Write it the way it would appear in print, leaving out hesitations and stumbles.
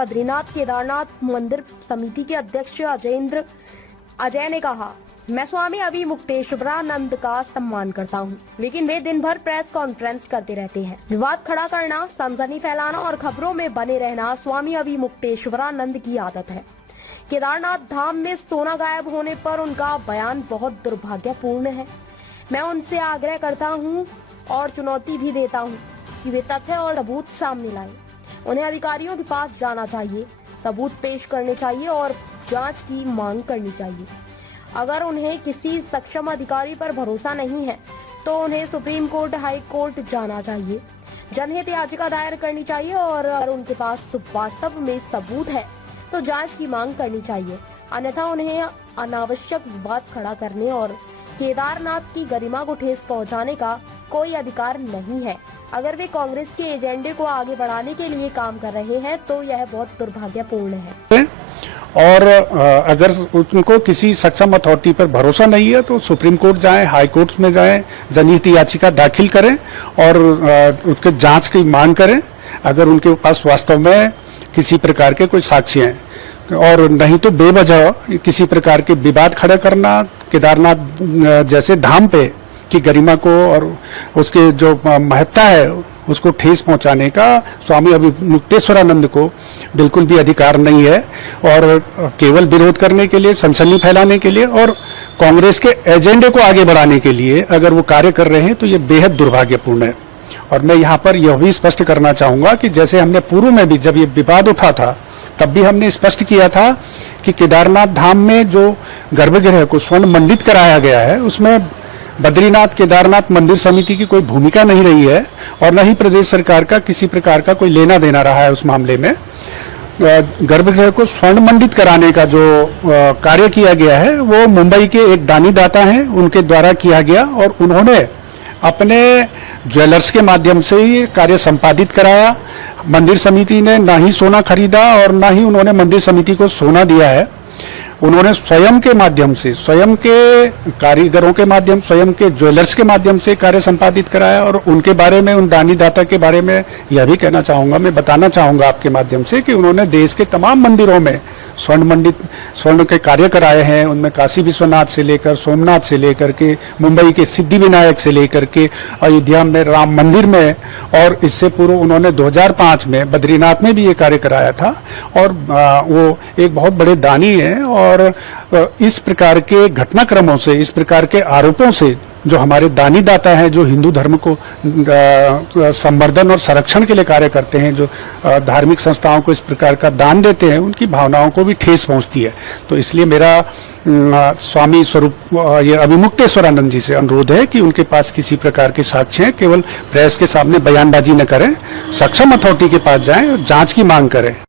बद्रीनाथ केदारनाथ मंदिर समिति के अध्यक्ष अजय ने कहा, मैं स्वामी अभिमुक्तेश्वरानंद का सम्मान करता हूं, लेकिन वे दिन भर प्रेस कॉन्फ्रेंस करते रहते हैं। विवाद खड़ा करना, सनसनी फैलाना और खबरों में बने रहना स्वामी अभिमुक्तेश्वरानंद की आदत है। केदारनाथ धाम में सोना गायब होने पर उनका बयान बहुत दुर्भाग्यपूर्ण है। मैं उनसे आग्रह करता हूं और चुनौती भी देता हूं कि वे तथ्य और सबूत सामने लाएं। उन्हें अधिकारियों के पास जाना चाहिए, सबूत पेश करने चाहिए और जांच की मांग करनी चाहिए। अगर उन्हें किसी सक्षम अधिकारी पर भरोसा नहीं है तो उन्हें सुप्रीम कोर्ट, हाई कोर्ट जाना चाहिए, जनहित याचिका दायर करनी चाहिए और अगर उनके पास वास्तव में सबूत है तो जांच की मांग करनी चाहिए। अन्यथा उन्हें अनावश्यक विवाद खड़ा करने और केदारनाथ की गरिमा को ठेस पहुंचाने का कोई अधिकार नहीं है। अगर वे कांग्रेस के एजेंडे को आगे बढ़ाने के लिए काम कर रहे हैं तो यह बहुत दुर्भाग्यपूर्ण है। और अगर उनको किसी सक्षम अथॉरिटी पर भरोसा नहीं है तो सुप्रीम कोर्ट जाएं, हाई कोर्ट में जाएं, जनहित याचिका दाखिल करें और उसके जांच की मांग करें अगर उनके पास वास्तव में किसी प्रकार के कोई साक्ष्य हैं। और नहीं तो बेवजह किसी प्रकार के विवाद खड़ा करना, केदारनाथ जैसे धाम पे की गरिमा को और उसके जो महत्ता है उसको ठेस पहुंचाने का स्वामी अभिमुक्तेश्वरानंद को बिल्कुल भी अधिकार नहीं है। और केवल विरोध करने के लिए, सनसनी फैलाने के लिए और कांग्रेस के एजेंडे को आगे बढ़ाने के लिए अगर वो कार्य कर रहे हैं तो ये बेहद दुर्भाग्यपूर्ण है। और मैं यहाँ पर यह भी स्पष्ट करना चाहूंगा कि जैसे हमने पूर्व में भी जब ये विवाद उठा था तब भी हमने स्पष्ट किया था कि केदारनाथ धाम में जो गर्भगृह को स्वर्ण मंडित कराया गया है उसमें बद्रीनाथ केदारनाथ मंदिर समिति की कोई भूमिका नहीं रही है और न ही प्रदेश सरकार का किसी प्रकार का कोई लेना देना रहा है। उस मामले में गर्भगृह को स्वर्ण मंडित कराने का जो कार्य किया गया है वो मुंबई के एक दानी दाता हैं उनके द्वारा किया गया और उन्होंने अपने ज्वेलर्स के माध्यम से ही कार्य संपादित कराया। मंदिर समिति ने ना ही सोना खरीदा और ना ही उन्होंने मंदिर समिति को सोना दिया है। उन्होंने स्वयं के माध्यम से, स्वयं के कारीगरों के माध्यम, स्वयं के ज्वेलर्स के माध्यम से कार्य संपादित कराया। और उनके बारे में, उन दानी दाता के बारे में यह भी कहना चाहूंगा, मैं बताना चाहूंगा आपके माध्यम से कि उन्होंने देश के तमाम मंदिरों में स्वर्ण के कार्य कराए हैं। उनमें काशी विश्वनाथ से लेकर, सोमनाथ से लेकर के, मुंबई के सिद्धि विनायक से लेकर के, अयोध्या में राम मंदिर में, और इससे पूर्व उन्होंने 2005 में बद्रीनाथ में भी ये कार्य कराया था। और वो एक बहुत बड़े दानी हैं और इस प्रकार के घटनाक्रमों से, इस प्रकार के आरोपों से जो हमारे दानी दाता हैं, जो हिंदू धर्म को संवर्धन और संरक्षण के लिए कार्य करते हैं, जो धार्मिक संस्थाओं को इस प्रकार का दान देते हैं, उनकी भावनाओं को भी ठेस पहुंचती है। तो इसलिए मेरा स्वामी स्वरूप ये अभिमुक्तेश्वरानंद जी से अनुरोध है कि उनके पास किसी प्रकार के साक्ष्य हैं, केवल प्रेस के सामने बयानबाजी न करें, सक्षम अथॉरिटी के पास जाएं और जांच की मांग करें।